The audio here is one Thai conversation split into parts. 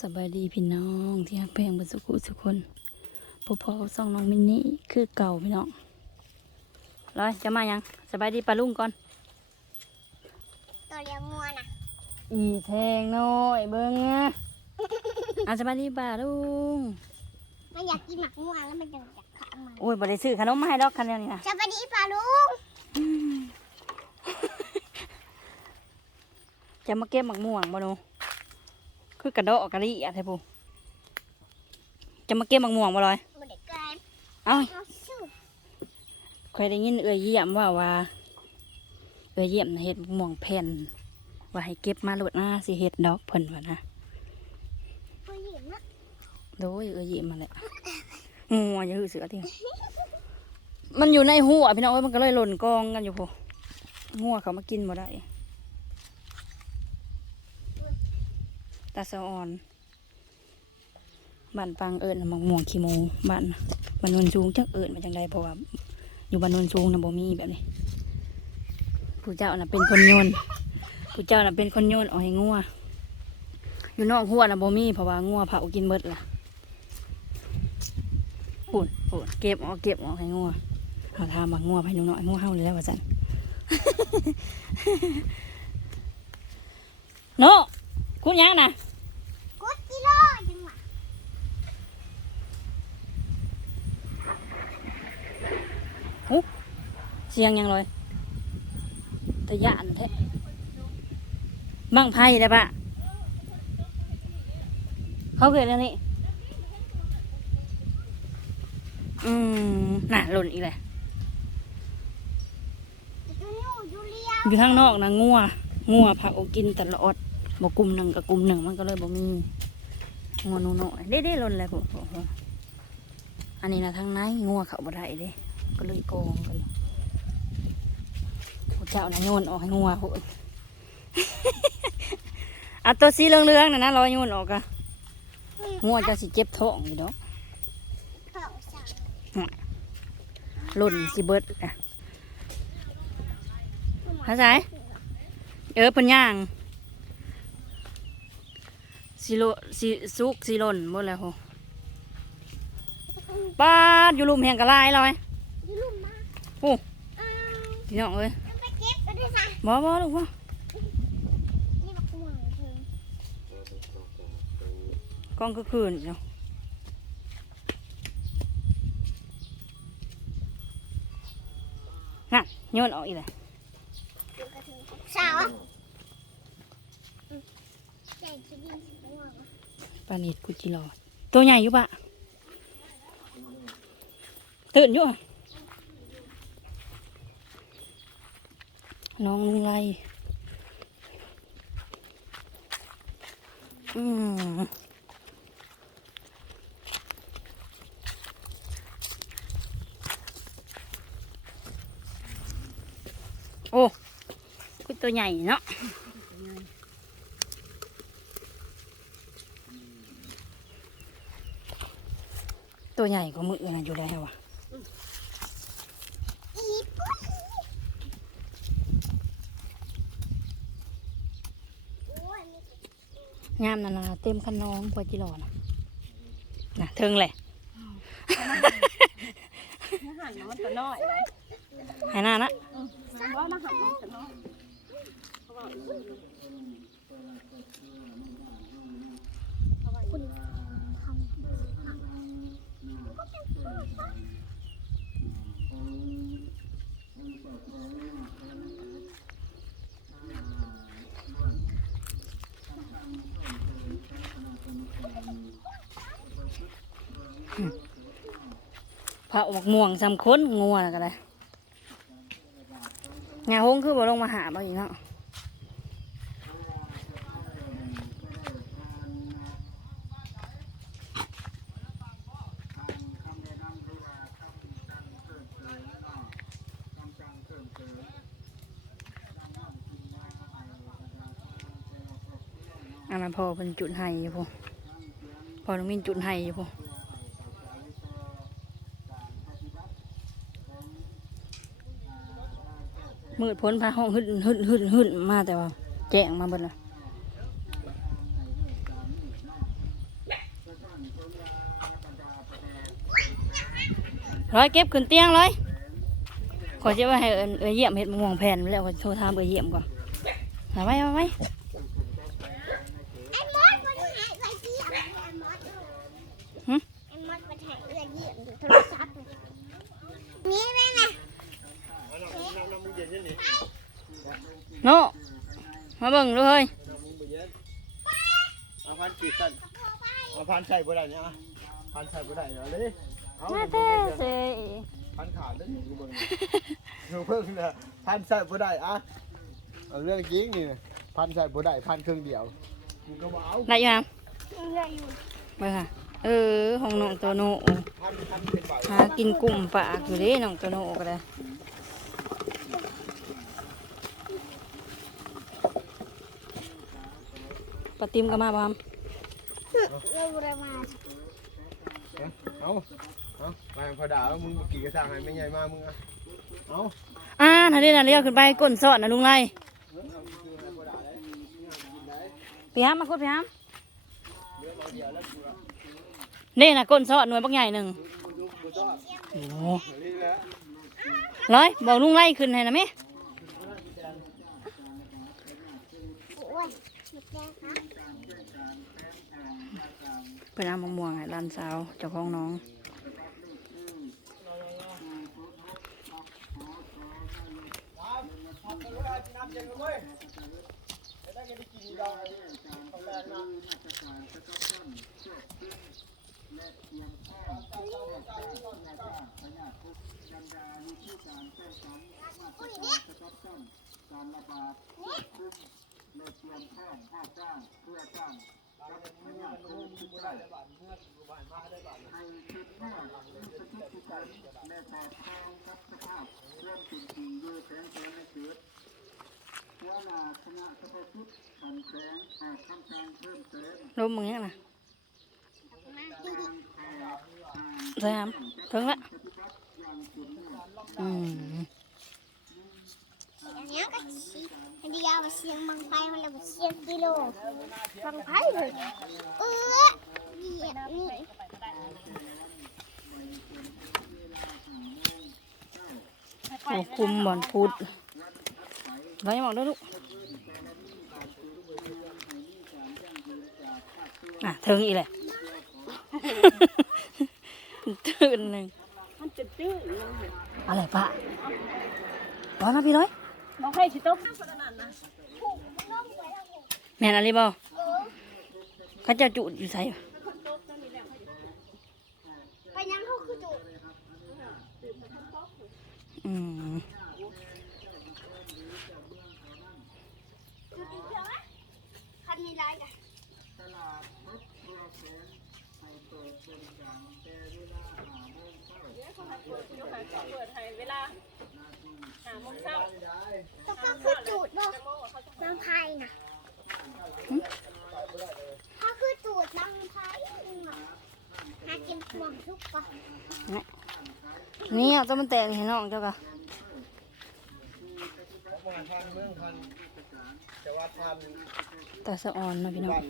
สบายดีพี่น้องที่ฮักเพลงบนสุขุสุกคนพอพอๆส่องน้องมินนี่คือเก่าพี่น้องร้อยจะมายังสบายดีปลาลุงก่อนตัวเลี้ยงงัวน่ะอีแทงน้อยเบิ้งนะอะสบายดีปลาลุงมันอยากกินหมักงัวแล้วมันจะอยากขามันโอ้ยบ่ได้ซื้อขนมมาให้ดอกคันเดียวนี่นะสวัสดีปลาลุงจะมาเก็บหมักม่วงบ่หนู คือกระโดดกระดิ่อะไทปูจะมาเก็บหมักม่วงบ่ลอยบไดเกินเอ้าเอาสู้เคยได้ยินเอ่ยเยี่ยมว่าว่า เอ่ยเยี่ยมน่ะเห็ดหม่วงแผ่นว่าให้เก็บมาโลดหน้าสิเห็ดดอกเพิ่นว่านะผู้หญิงนะโดยเอ่ยเยี่ยมมาแหละงัวอย่าหือเสือติมันอยู่ในหัวพี่น้องเอ้ยมันก็เลยหล่นกองกันอยู่พองัวเขามากินบ่ได้ ตาสะออนบ้านปังเอิญมังม่วงขี้โมบ้านบ้านโนนสูงจักเอิญมาจังไดเพราะว่าอยู่บ้านโนนสูงนะบ่มีแบบนี้ผู้เจ้าน่ะเป็นคนโยนผู้เจ้าน่ะเป็นคนโยนเอาให้งัวอยู่นอกหัวน่ะบ่มีเพราะว่างัวเผากินเบิดล่ะปูนปูนเก็บออกเก็บออกให้งัวเอาทามางัวให้หนูน้อยงัวเฮาเลยแล้วว่าซั่นโนคุณยังน่ะ กุดกิโลจังหวะ เสียงยังเลยตะยานแท้บังไพ่ได้ปะเขาเกิดแล้วนี่อืม น่ะหล่นอีกเลยอยู่ข้างนอกนะงัวงัวผักโอกินตลอดบอกกลุ่มหนึ่งกับกลุ่มหนึ่งมันก็เลยบอกมีงัวนูน้อยเด้เด้หล่นเลยผมอันนี้นะทางในงัวเขาบ่ได้เด้ก็เลยโกงกัน เจ้านะโยนออกให้งัวพุ่นอะตัวสีเหลืองๆน่ะนะรอยโยนออกอะงัวจะสิเจ็บท้องอยู่ดอกเขาสั่งหล่นสิเบิดอะเข้าใจเออเพิ่นย่างสิโลสิสุกสิหล่นหมดแล้วโหป้าดอยู่ลุมแห่งกระไรลอยยูนูมาโอ้อ้าวพี่น้องเอ้ยมันไปเก็ บกันด้วยซะบ่บ่ลูกบ่นี่หมักงัวเพิ่งกล้องก็คืนเนาะนั่นโยนออกอีกเลยดูกระเทียมสาวอะอืมใหญ่จะดีสิงัวอะปลานิดกุจิรอดตัวใหญ่อยู่ปะตื่นอยู่อะ น้องลุงไรอืมโอ้คือตัวใหญ่เนาะตัวใหญ่กว่ามือนะอยู่แล้ววะ อีปุ้ยโอ้ยมี งามนานาเต็มคันน้องพอจิรอนะนะเทิงแหละหันมันตัวน้อยเลยหายหน้านะมันว่ามาหันมันตัวน้อย พระออกม่วงสำค้นงัวแล้วก็ได้งาหงคือบ่ลงมาหาบ่อีกเนาะอันนั้นพอเป็นจุดไห้อยู่พอ พอน้องมินจุดให้อยู่พ่อมืดพ้นพาห้องหึดหึดหึดหึดมาแต่ว่าแจ้งมาหมดลยร้อยเก็บขึ้นเตียงเลยขอเชื่อว่าให้เอเยี่ยมเห็ดม่วงแผ่นแล้วขอโทรทามเอเยี่ยมก่อนหาไว้าไว้ บิ่งดูเฮ้ยเอาพันกี่ตันเอาพันใส่บ่ได้เนี่ยอะพันใส่บ่ได้เนี่ยเอาเลยเอามาเบิ่เท่งเสยพันขาดเลยกูเบิ่งกูเพิ่งเนี่ยพันใส่บ่ได้อะเอาเรื่องจริงนี่พันใส่บ่ได้พันครึ่งเดียวกูก็บ่เอาได้ยังเรืออยู่เบิ่งค่ะ เออของน้องโตโน่พันพันเป็นใบหากินกุ้งปากอยู่เด้น้องโตโน่ก็ได้ ปะติมก็มาบ่ครับเราเรือมาเอาเอาไปพอด่าแล้วมึงกี่กระซังให้ไม่ใหญ่มากมึงอะเอาอ่านั่นนี่น่ะเลี้ยวขึ้นไปก้นซอดนะลุงไรไปหามาคุดไปหามนี่น่ะก้นซอดหน่วยบักใหญ่หนึ่งโอ้โหนี่แหละร้อยบอกลุงไรขึ้นให้นะแม่โอ้ยหมดแรงครับ เป็นเอามะม่วงให้ร้านสาวเจ้าของน้องลมมึงยังนะใช่ครั บถึงละอืมอันนี้ก็ชีอันเดียวเสียงบังไฟมันเลยเสียงกิโลบังไฟเลยเออเหยียบนี่โอ้คุมบ่อนพูดร้อยยังบอกด้วยลูกอะถึงอีกเลยตื่นหนึ่งมันจะจื้อยังเห็นอะไรปะร้อยมาพี่ร้อย บอกให้ชิโต๊ะขนาดนั้นแม่นอะไรบ่เขาเจะจุดอยู่ใส่ไปยังเขาคือจุดอืมจุดอีกเยอะคันมีลายกันเปิดให้เวลา หาโมงเช้าก็ก็คือจุดบ่บังไฟน่ะเขาคือจุดบังไฟหากินห่วงทุกปะนี่อะต้องมันแตกนี่ให้น้องเจ้าก็พันพันเมืองพันแต่ว่าพันตาสะอ่อนเนาะพี่น้องวัน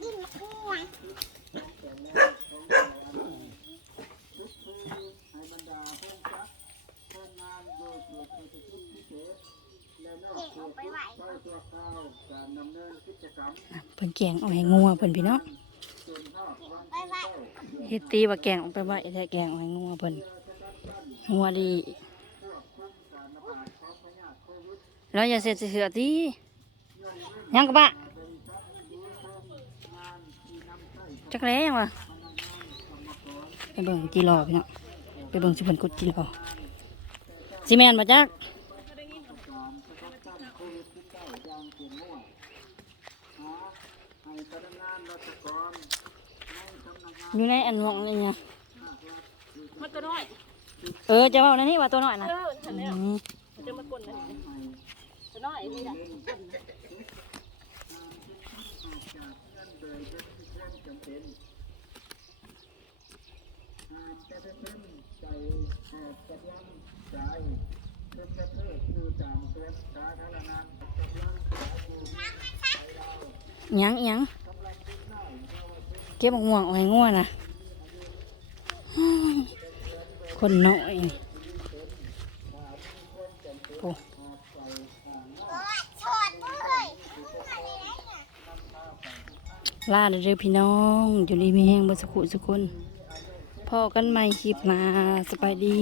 กินห่วง เพิ่นแกงเอาให้งัวเพิ่นพี่น้องเฮ็ดตีว่าแกงเอาไปไว้แท้แกงเอาให้งัวเพิ่นงัวดีแล้วอย่าเสียเสือตียังกะบะจักแล้ยังวะไปเบิ่งจีรอพี่น้องไปเบิ่งสิเพิ่นกุดจีรอสิแม่นบ่จัก อยู่ในอันหมองนี่เนี่ยมันตัวน้อย เออจะเว่าในนี้ว่าตัวน้อยนะเออฉันเนี่ยอืมมันจะมากลนั่นตัวน้อยนี่แหละหยังหยังเก็บหมกม่วงเอาให้ง่วนะฮ้ยคนน้อยนี่โอ้โอ้ย ยังยังเก็บง่วงไอ้ง่วงนะคนหน่อยโอ้ลาดเดือพี่น้องอยู่ดีมีแห้งบนสกุสุคนพ่อกันใหม่คลิปมาสบายดี